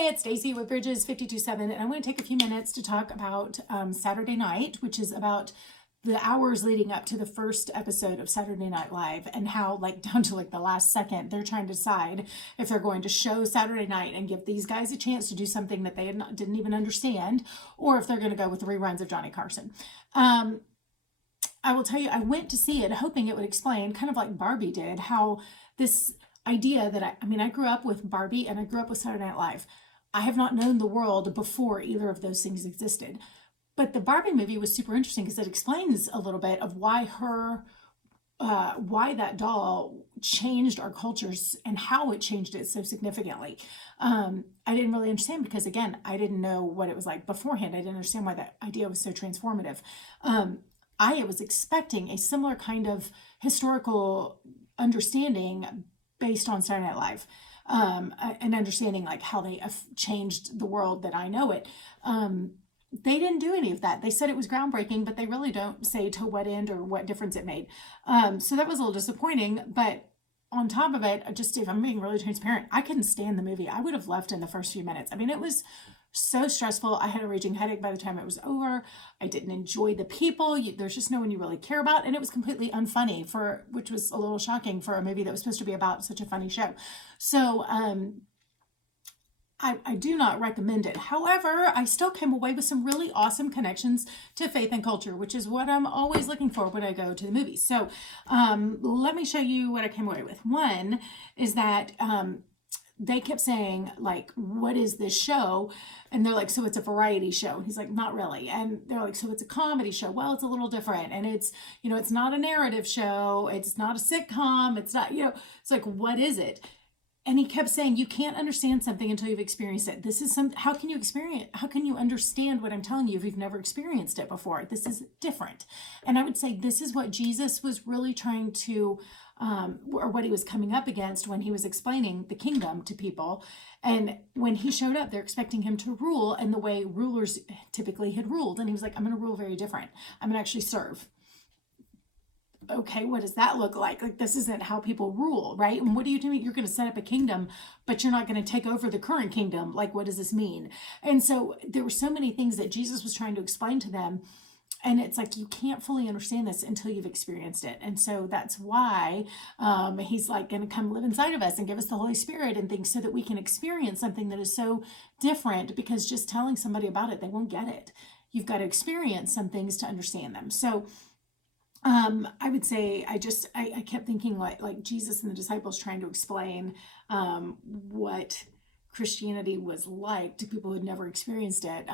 Hey, it's Stacy with Bridges 52.7, and I want to take a few minutes to talk about Saturday Night, which is about the hours leading up to the first episode of Saturday Night Live, and how, like, down to like the last second, they're trying to decide if they're going to show Saturday Night and give these guys a chance to do something that they didn't even understand, or if they're going to go with the reruns of Johnny Carson. I will tell you, I went to see it hoping it would explain, kind of like Barbie did, how this idea that I grew up with Barbie and I grew up with Saturday Night Live. I have not known the world before either of those things existed. But the Barbie movie was super interesting because it explains a little bit of why that doll changed our cultures and how it changed it so significantly. I didn't really understand because, again, I didn't know what it was like beforehand. I didn't understand why that idea was so transformative. I was expecting a similar kind of historical understanding based on Saturday Night Live, and understanding like how they have changed the world that I know it. They didn't do any of that. They said it was groundbreaking, but they really don't say to what end or what difference it made. So that was a little disappointing, but on top of it, just if I'm being really transparent, I couldn't stand the movie. I would have left in the first few minutes. I mean, it was so stressful. I had a raging headache by the time it was over. I didn't enjoy the people. There's just no one you really care about. And it was completely unfunny, which was a little shocking for a movie that was supposed to be about such a funny show. So I do not recommend it. However, I still came away with some really awesome connections to faith and culture, which is what I'm always looking for when I go to the movies. So let me show you what I came away with. One is that they kept saying, like, what is this show? And they're like, so it's a variety show. And he's like, not really. And they're like, so it's a comedy show. Well, it's a little different. And it's, it's not a narrative show. It's not a sitcom. It's not, it's like, what is it? And he kept saying, you can't understand something until you've experienced it. How can you understand what I'm telling you if you've never experienced it before? This is different. And I would say this is what Jesus was really trying to, or what he was coming up against when he was explaining the kingdom to people. And when he showed up, they're expecting him to rule in the way rulers typically had ruled. And he was like, I'm going to rule very different. I'm going to actually serve. Okay, what does that look like? Like, this isn't how people rule, right? And what are you doing? You're going to set up a kingdom, but you're not going to take over the current kingdom. Like, what does this mean? And so there were so many things that Jesus was trying to explain to them. And it's like, you can't fully understand this until you've experienced it. And so that's why he's like going to come live inside of us and give us the Holy Spirit and things so that we can experience something that is so different, because just telling somebody about it, they won't get it. You've got to experience some things to understand them. So I would say I kept thinking like Jesus and the disciples trying to explain what Christianity was like to people who had never experienced it,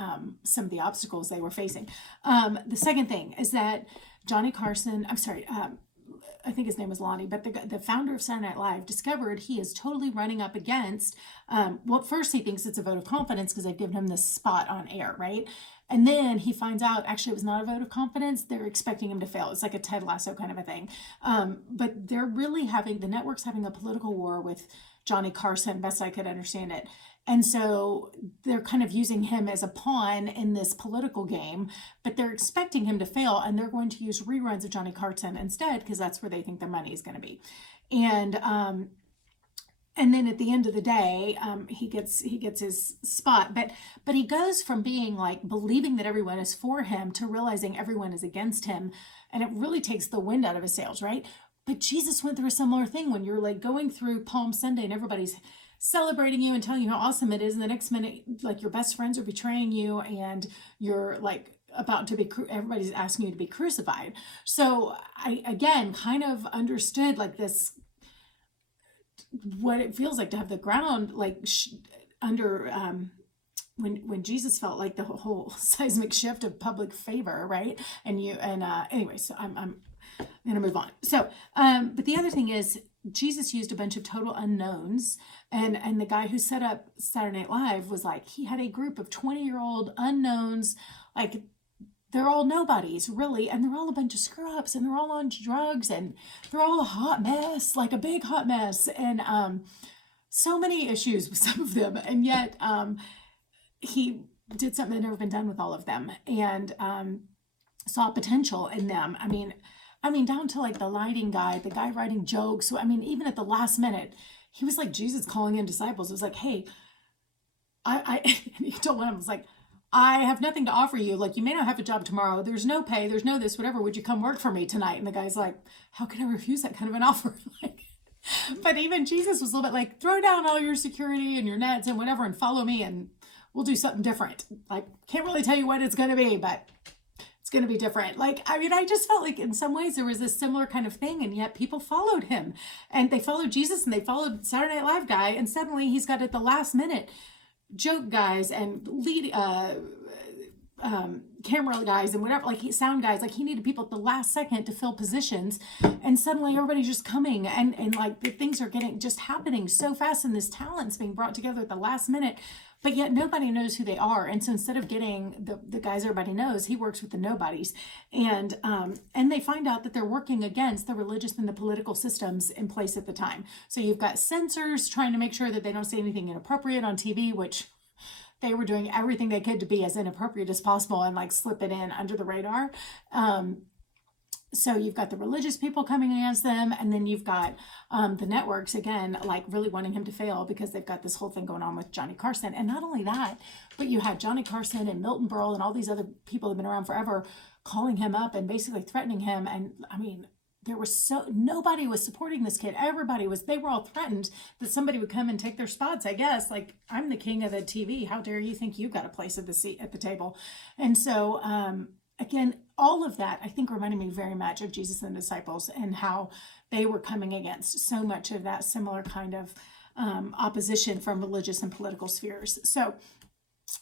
some of the obstacles they were facing. The second thing is that Johnny Carson, I think his name was Lonnie, but the founder of Saturday Night Live discovered he is totally running up against, first he thinks it's a vote of confidence because they've given him this spot on air, right? And then he finds out, actually, it was not a vote of confidence. They're expecting him to fail. It's like a Ted Lasso kind of a thing. But they're really the network's having a political war with Johnny Carson, best I could understand it. And so they're kind of using him as a pawn in this political game, but they're expecting him to fail, and they're going to use reruns of Johnny Carson instead, because that's where they think the money is going to be. And then at the end of the day, he gets his spot, but he goes from being like believing that everyone is for him to realizing everyone is against him, and it really takes the wind out of his sails, right? But Jesus went through a similar thing when you're like going through Palm Sunday and everybody's celebrating you and telling you how awesome it is, and the next minute, like, your best friends are betraying you, and you're like about to be, everybody's asking you to be crucified. So I again kind of understood like this, what it feels like to have the ground like under when Jesus felt like the whole seismic shift of public favor, right? Anyway, so I'm gonna move on. So but the other thing is, Jesus used a bunch of total unknowns, and the guy who set up Saturday Night Live was like, he had a group of 20-year-old unknowns, like they're all nobodies, really, and they're all a bunch of screw-ups, and they're all on drugs, and they're all a hot mess, like a big hot mess, and so many issues with some of them, and yet he did something that had never been done with all of them, and saw potential in them. I mean, down to like the lighting guy, the guy writing jokes. So, even at the last minute, he was like Jesus calling in disciples. It was like, hey, he told one of them, was like, I have nothing to offer you. Like, you may not have a job tomorrow. There's no pay. There's no this, whatever. Would you come work for me tonight? And the guy's like, how can I refuse that kind of an offer? Like, but even Jesus was a little bit like, throw down all your security and your nets and whatever and follow me and we'll do something different. Like, can't really tell you what it's going to be, but it's going to be different. Like, I mean, I just felt like in some ways there was this similar kind of thing, and yet people followed him and they followed Jesus and they followed Saturday Night Live guy. And suddenly he's got at the last minute joke guys and lead, camera guys and whatever, like sound guys, like he needed people at the last second to fill positions, and suddenly everybody's just coming and like the things are getting just happening so fast, and this talent's being brought together at the last minute, but yet nobody knows who they are. And so instead of getting the guys everybody knows, he works with the nobodies, and they find out that they're working against the religious and the political systems in place at the time. So you've got censors trying to make sure that they don't say anything inappropriate on TV, which they were doing everything they could to be as inappropriate as possible and like slip it in under the radar. So you've got the religious people coming against them, and then you've got the networks, again, like really wanting him to fail because they've got this whole thing going on with Johnny Carson. And not only that, but you had Johnny Carson and Milton Berle and all these other people that have been around forever calling him up and basically threatening him. And I mean, nobody was supporting this kid. They were all threatened that somebody would come and take their spots, I guess. Like, I'm the king of the TV. How dare you think you got a place at the seat at the table? And so, again, all of that, I think, reminded me very much of Jesus and the disciples and how they were coming against so much of that similar kind of opposition from religious and political spheres. So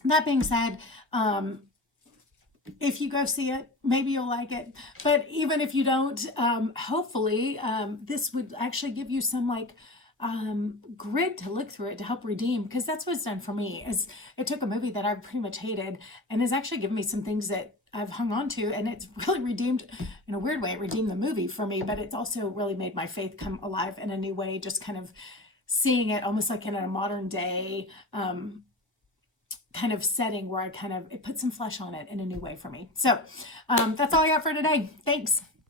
that being said, if you go see it, maybe you'll like it. But even if you don't, hopefully this would actually give you some like grid to look through it to help redeem, because that's what it's done for me. Is it took a movie that I pretty much hated and has actually given me some things that I've hung on to, and it's really redeemed in a weird way. It redeemed the movie for me, but it's also really made my faith come alive in a new way, just kind of seeing it almost like in a modern day kind of setting where it put some flesh on it in a new way for me. So that's all I got for today. Thanks.